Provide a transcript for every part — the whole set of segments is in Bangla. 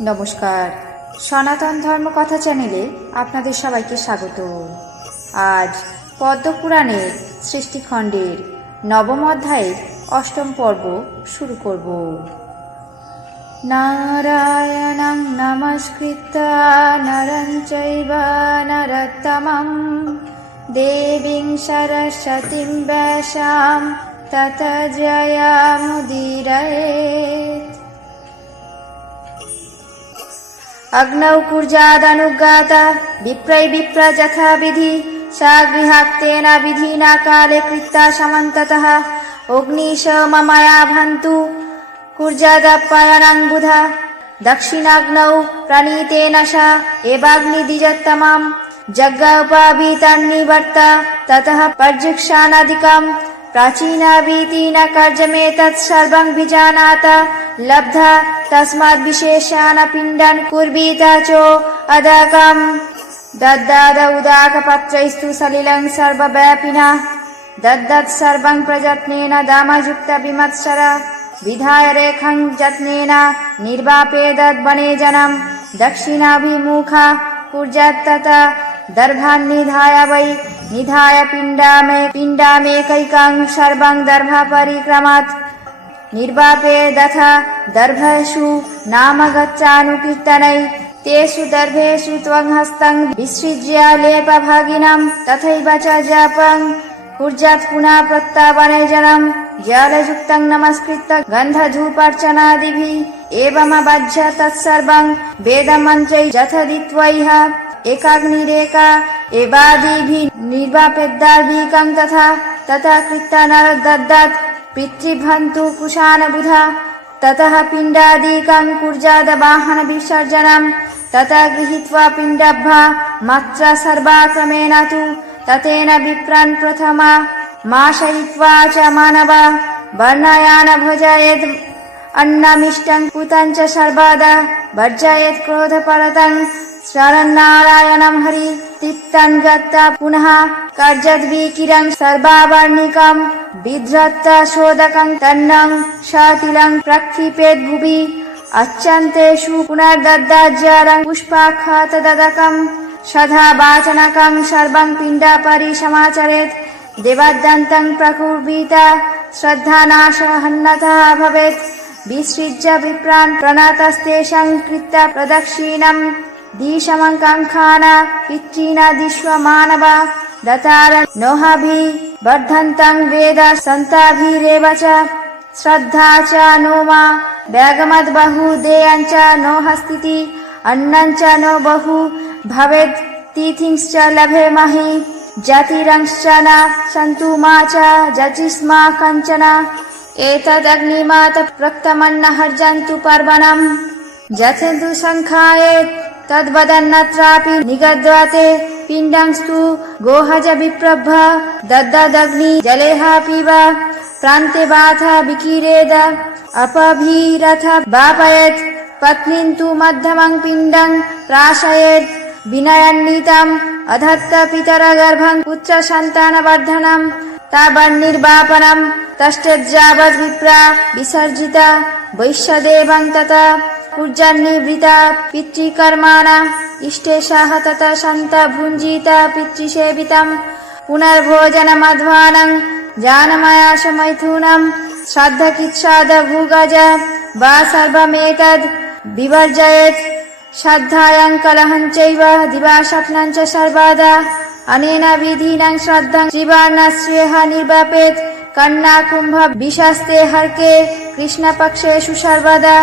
নমস্কার। সনাতন ধর্ম কথা চ্যানেলে আপনাদের সবাইকে স্বাগত। আজ পদ্মপুরাণের সৃষ্টিখণ্ডের নবম অধ্যায়ের অষ্টম পর্ব শুরু করব। নারায়ণং নমস্কৃত্য নরং চৈব নরোত্তমং দেবীং সরস্বতীং ব্যাসাম তত জয়ামুদীরয়েत् अग्नौ कुर्जादनुगाता विप्रै विप्र यथा विधि सा गृहाक्तेन विधिना काले कृत्ता समन्ततः अग्निश ममया भन्तु कुर्जादप्पयनं बुधा दक्षिणाग्नौ प्रणीतेन सा एवाग्निदिजोत्तमाम् जग्गोपवीतन्निवर्त ततः पर्युक्षाणादिकम् प्राचीनाभीतिन कर्जमेतत् सर्वं विजानात लब्धा तस्माद् विशेषान् पिण्डान् कुर्वीत च अदकम् दद्दाद उदाकपत्रैस्तु सलिलं सर्वव्यापिना दद्दत् सर्वं प्रयत्नेन दामयुक्त विमत्सर विधाय रेखं यत्नेन निर्वापेदद्वने जनं दक्षिणाभिमुखा कुर्यात्तत दर्भान्निधाय वै निधाय पिण्डामे पिण्डामेकैकं सर्वं दर्भापरिक्रमात् निर्वापे दथ दर्भेषु नाम गच्छानुकीर्तनै तेषु दर्भेषु त्वं हस्तं विसृज्य लेपभागिनं तथैव च जापं कुर्यात् पुनः प्रत्तापनैजनं जलयुक्तं नमस्कृत्य गन्धधूपार्चनादिभिः एवमबाध्य तत्सर्वं वेदमन्त्रै जथदित्वैह एकाग्निरेका एवादिभिः निर्वापेद्दार्भिकं तथा तथा कृत्वा नरदद्दात् पितृभन्तु कुशानबुधा ततः पिण्डादिकं कुर्जादवाहनविसर्जनं ततः गृहीत्वा पिण्डभ्या मात्रा सर्वाक्रमेण तु ततेन विप्रान् प्रथमा माशयित्वा च मानवा वर्णयान भोजयेद् अन्नमिष्टं कुतं च सर्वदा वर्जयेत् क्रोधपरतं शरन्नारायणं हरि तिक्तं गत्वा पुनः कर्जद्विकिरं सर्वावर्णिकं विधृत्त शोधकं तन्नं शतिलं प्रक्षिपेत् भुवि अच्छन्तेषु पुनर्दद्दाज्यरं पुष्पाखातदकं सधा वाचनकं सर्वं पिण्डपरिसमाचरेत् देवाद्यन्तं प्रकुर्वीत श्रद्धानाशहन्नतः भवेत् विसृज्य विप्रान् प्रणतस्तेषां कृत्य प्रदक्षिणम् दिशमङ्काङ्खान पितॄना दिश्वमानव दतार नोहाभि वर्धन्तं वेद सन्ताभिरेव च श्रद्धा च नो मा व्यागमद्बहु देयञ्च नो हस्तिति अन्नं च नो बहु भवेत् तिथिंश्च लभेमहि जातिरंश्च न सन्तु मा च जजिस्मा कञ्चन एतदग्निमात प्रक्तमन्नहर्जन्तु पर्वणम् जथेन्दु सङ्खायेत् तद्वदन्नत्रापि निगद्वाते पिण्डंस्तु गोहज विप्रभ दद्ददग्नि जलेहा पिब प्रान्ते बाथ विकिरेद अपभीरथ वापयेत् पत्नीं तु मध्यमं पिण्डं प्राशयेत् विनयन्नितम् अधत्त पितरगर्भं पुत्रसन्तानवर्धनम् तावन्निर्वापनम् तष्टज्जावद् विप्रा विसर्जिता वैश्यदेवं तथा कुर्जन्निवृता पितृकर्माणा इष्टेशाः तथा सन्ता भुञ्जिता पितृसेवितं पुनर्भोजनमध्वानं जानमयाशमैथुनं श्राद्धकिच्छादभुगज वा सर्वमेतद् विवर्जयेत् श्रद्धायां कलहं चैव दिवास्वप्नं च सर्वदा अनेन विधिना श्रद्धं जीवान्नश्रेयः निर्वापेत् कन्याकुम्भ विशस्ते हर्के कृष्णपक्षेषु सर्वदा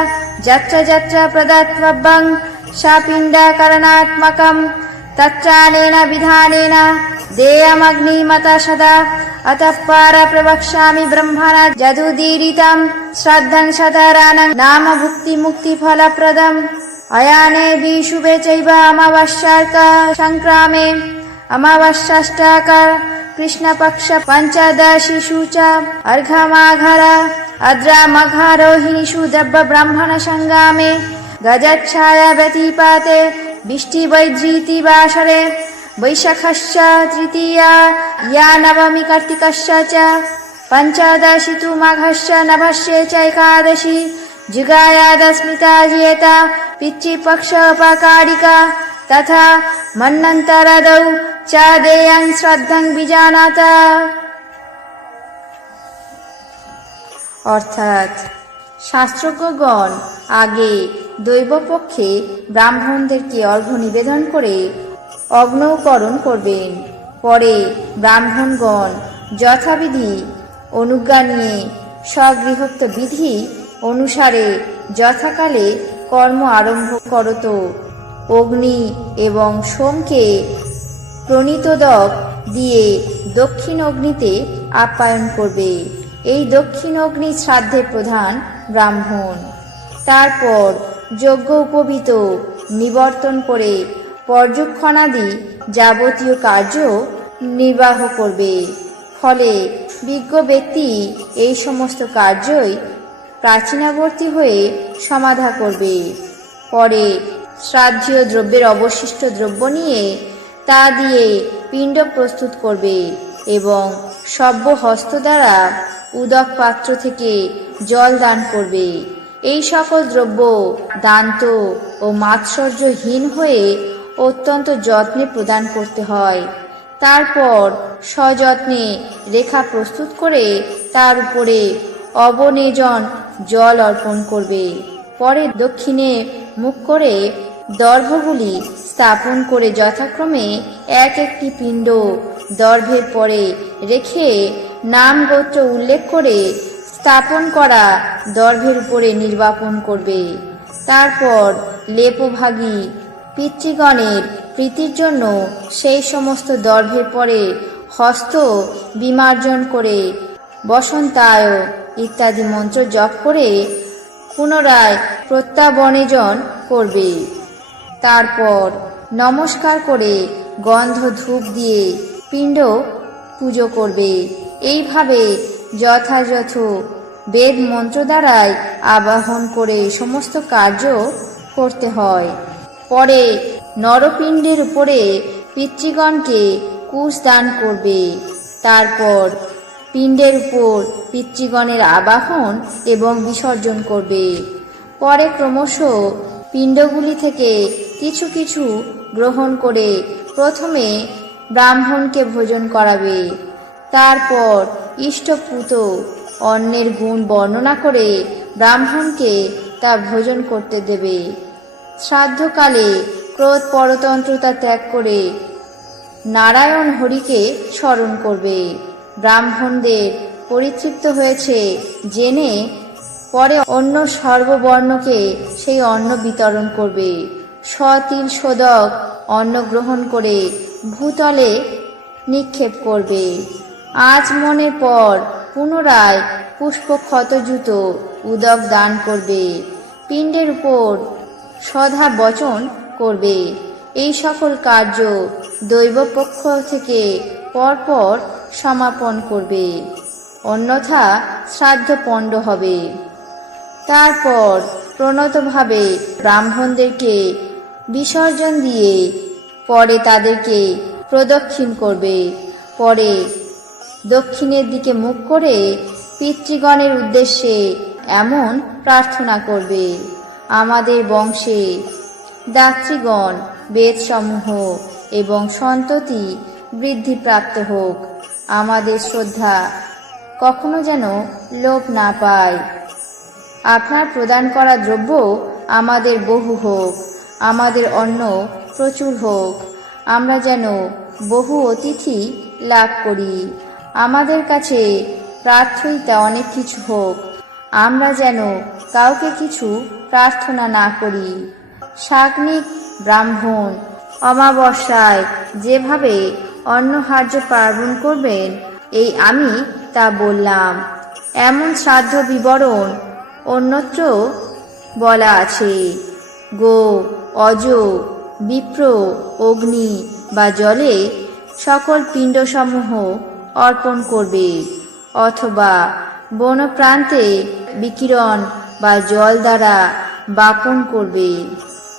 यत्र यत्र प्रदत्तव्यं शापिण्डकरणात्मकं तच्चानेन विधानेन देयमग्निमता सदा अतः पार प्रवक्ष्यामि ब्रह्मणा जदुदीरितं श्रद्धं सदरानं नाम भुक्तिमुक्तिफलप्रदम् अयाने विशुभे चैव अमावास्यार्क सङ्क्रामे अमावास्याष्टाक कृष्णपक्ष पञ्चदशिषु च अर्घमाघर अद्रामघारोहिणीषु दब्बब्राह्मणसङ्गामे गजच्छायाव्यतिपाते बिष्टिवैधृतिवासरे वैशाखश्च तृतीया या नवमी कार्तिकश्च च पञ्चदशी तु माघश्च नभस्य च एकादशी जुगायादस्मिताजेत पितृपक्षोपकारिका तथा मन्नन्तरदौ च देयं श्रद्धं विजानात অর্থাৎ শাস্ত্রজ্ঞগণ আগে দৈবপক্ষে ব্রাহ্মণদেরকে অর্ঘ্য নিবেদন করে অগ্নকরণ করবেন। পরে ব্রাহ্মণগণ যথাবিধি অনুজ্ঞা নিয়ে স্বগৃহত্ব বিধি অনুসারে যথাকালে কর্ম আরম্ভ করত। অগ্নি এবং সোমকে প্রণীতদক দিয়ে দক্ষিণ অগ্নিতে আপ্যায়ন করবে। এই দক্ষিণ অগ্নি শ্রাদ্ধে প্রধান ব্রাহ্মণ। তারপর যজ্ঞ উপবিত, নিবর্তন করে পর্যক্ষণাদি যাবতীয় কার্য নির্বাহ করবে। ফলে বিজ্ঞ ব্যক্তি এই সমস্ত কার্যই প্রাচীনাবর্তী হয়ে সমাধা করবে। পরে শ্রাদ্ধীয় দ্রব্যের অবশিষ্ট দ্রব্য নিয়ে তা দিয়ে পিণ্ড প্রস্তুত করবে এবং সভ্য হস্ত দ্বারা উদক পাত্র থেকে জল দান করবে। এই সকল দ্রব্য দান্ত ও মাৎসর্যহীন হয়ে অত্যন্ত যত্নে প্রদান করতে হয়। তারপর সযত্নে রেখা প্রস্তুত করে তার উপরে অবনেজন জল অর্পণ করবে। পরে দক্ষিণে মুখ করে দর্ভগুলি স্থাপন করে যথাক্রমে এক একটি পিণ্ড দর্ভের পরে রেখে নাম গোত্র উল্লেখ করে স্থাপন করা দর্ভের উপরে নির্বাপন করবে। তারপর লেপভাগী পিতৃগণের প্রীতির জন্য সেই সমস্ত দর্ভের পরে হস্ত বিমার্জন করে বসন্তায় ইত্যাদি মন্ত্র জপ করে পুনরায় প্রত্যাবনেজন করবে। তারপর নমস্কার করে গন্ধ ধূপ দিয়ে পিণ্ড পুজো করবে। এইভাবে যথাযথ বেদ মন্ত্র দ্বারাই আবাহন করে সমস্ত কার্য করতে হয়। পরে নরপিণ্ডের উপরে পিতৃগণকে কুশ দান করবে। তারপর পিণ্ডের উপর পিতৃগণের আবাহন এবং বিসর্জন করবে। পরে ক্রমশ পিণ্ডগুলি থেকে কিছু কিছু গ্রহণ করে প্রথমে ব্রাহ্মণকে ভোজন করাবে। তারপর ইষ্টপুত অন্নের গুণ বর্ণনা করে ব্রাহ্মণকে তা ভোজন করতে দেবে। শ্রাদ্ধকালে ক্রোধ পরতন্ত্রতা ত্যাগ করে নারায়ণ হরিকে স্মরণ করবে। ব্রাহ্মণদের পরিতৃপ্ত হয়েছে জেনে পরে অন্য সর্ববর্ণকে সেই অন্ন বিতরণ করবে। সতিল শোদক অন্ন গ্রহণ করে ভূতলে নিক্ষেপ করবে। আজ মনে পর পুনরায় পুষ্প ক্ষতযুত উদক দান করবে। পিণ্ডের উপর সদা বচন করবে। এই সকল কার্য দৈবপক্ষ থেকে পরপর সমাপন করবে। অন্যথা শ্রাদ্ধ পণ্ড হবে। তারপর প্রণতভাবে ব্রাহ্মণদেরকে বিসর্জন দিয়ে পরে তাদেরকে প্রদক্ষিণ করবে। পরে দক্ষিণের দিকে মুখ করে পিতৃগণের উদ্দেশ্যে এমন প্রার্থনা করবে, আমাদের বংশে দাত্রীগণ বেদসমূহ এবং সন্ততি বৃদ্ধিপ্রাপ্ত হোক। আমাদের শ্রদ্ধা কখনো যেন লোপ না পায়। আপনার প্রদান করা দ্রব্য আমাদের বহু হোক, আমাদের অন্ন প্রচুর হোক। আমরা যেন বহু অতিথি লাভ করি। আমাদের কাছে প্রার্থইতা অনেক কিছু হোক। আমরা যেন কাউকে কিছু প্রার্থনা না করি। শাগ্নিক ব্রাহ্মণ, অমাবস্যায় যেভাবে অন্নহার্য পার্বণ করবেন, এই আমি তা বললাম। এমন শ্রাদ্ধ বিবরণ অন্যত্র বলা আছে। গো, অজ, বিপ্র, অগ্নি বা জলে সকল পিণ্ডসমূহ অর্পণ করবে, অথবা বনপ্রান্তে বিকিরণ বা জল দ্বারা বাপন করবে।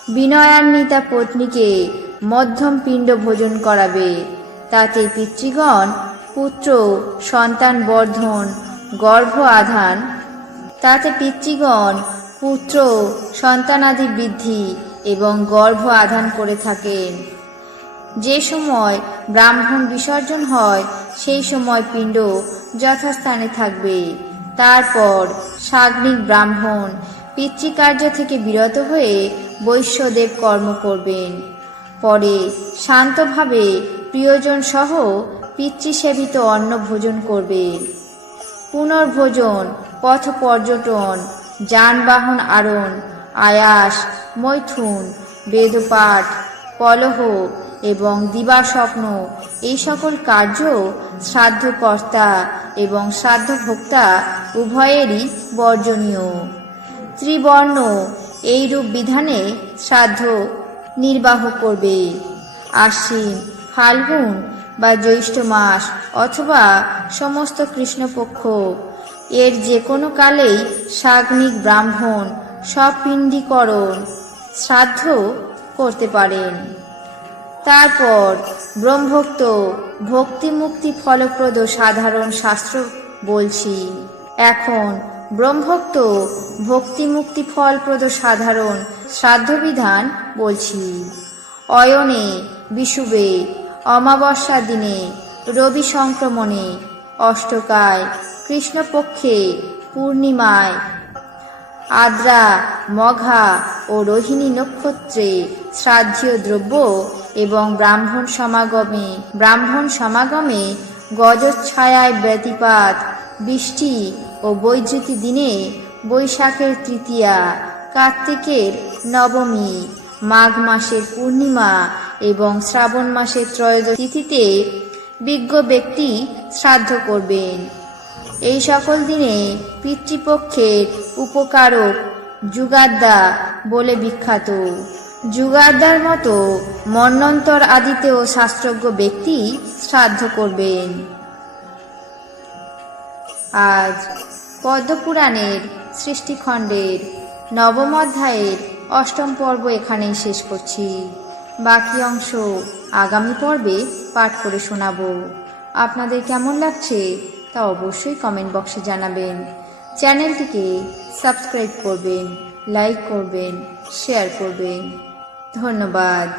বিনয়ান্বিতা পত্নীকে মধ্যম পিণ্ড ভোজন করাবে। তাতে পিতৃগণ, পুত্র, সন্তান বর্ধন, গর্ভ আধান, তাতে পিতৃগণ, পুত্র, সন্তানাদি বৃদ্ধি এবং গর্ভ আধান করে থাকেন। যে সময় ব্রাহ্মণ বিসর্জন হয়, সেই সময় পিণ্ড যথাস্থানে থাকবে। তারপর সাগ্নিক ব্রাহ্মণ পিতৃকার্য থেকে বিরত হয়ে বৈশ্যদেব কর্ম করবেন। পরে শান্তভাবে প্রিয়জন সহ পিতৃসেবিত অন্ন ভোজন করবে। পুনর্ভোজন, পথ পর্যটন, যানবাহন আরোহণ, আয়াস, মৈথুন, বেদপাঠ, কলহ এবং দিবাস্বপ্ন এই সকল কার্য শ্রাদ্ধকর্তা এবং শ্রাদ্ধভোক্তা উভয়েরই বর্জনীয়। ত্রিবর্ণ, এইরূপ বিধানে শ্রাদ্ধ নির্বাহ করবে। আশ্বিন, ফাল্গুন বা জ্যৈষ্ঠ মাস অথবা সমস্ত কৃষ্ণপক্ষ, এর যে কোনো কালেই সাগ্নিক ব্রাহ্মণ সপিণ্ডীকরণ শ্রাদ্ধ করতে পারেন। তারপর ব্রহ্মভক্ত ভক্তি মুক্তি ফলপ্রদ সাধারণ শাস্ত্র বলছি। এখন ব্রহ্মভক্ত ভক্তি মুক্তি ফলপ্রদ সাধারণ শ্রাদ্ধবিধান বলছি। অয়নে বিষুবে অমাবস্যা দিনে, রবি সংক্রমণে, অষ্টকায়, কৃষ্ণপক্ষে, পূর্ণিমায়, আদ্রা, মঘা ও রোহিণী নক্ষত্রে শ্রাদ্ধীয় দ্রব্য এবং ব্রাহ্মণ সমাগমে ব্রাহ্মণ সমাগমে গজচ্ছায়ায় ব্যতিপাত, বৃষ্টি ও বৈদ্যুতি দিনে বৈশাখের তৃতীয়া, কার্তিকের নবমী, মাঘ মাসের পূর্ণিমা এবং শ্রাবণ মাসের ত্রয়োদশ তিথিতে বিজ্ঞ ব্যক্তি শ্রাদ্ধ করবেন। এই সকল দিনে পিতৃপক্ষের উপকারক যুগাদ্দা বলে বিখ্যাত। যুগাদ্দার মতো মন্বন্তর আদিতেও শাস্ত্রজ্ঞ ব্যক্তি শ্রাদ্ধ করবেন। আজ পদ্মপুরাণের সৃষ্টিখণ্ডের নবম অধ্যায়ের অষ্টম পর্ব এখানেই শেষ করছি। বাকি অংশ আগামী পর্বে পাঠ করে শোনাবো। আপনাদের কেমন লাগছে তা অবশ্যই কমেন্ট বক্সে জানাবেন। চ্যানেলটিকে সাবস্ক্রাইব করবেন, লাইক করবেন, শেয়ার করবেন। ধন্যবাদ।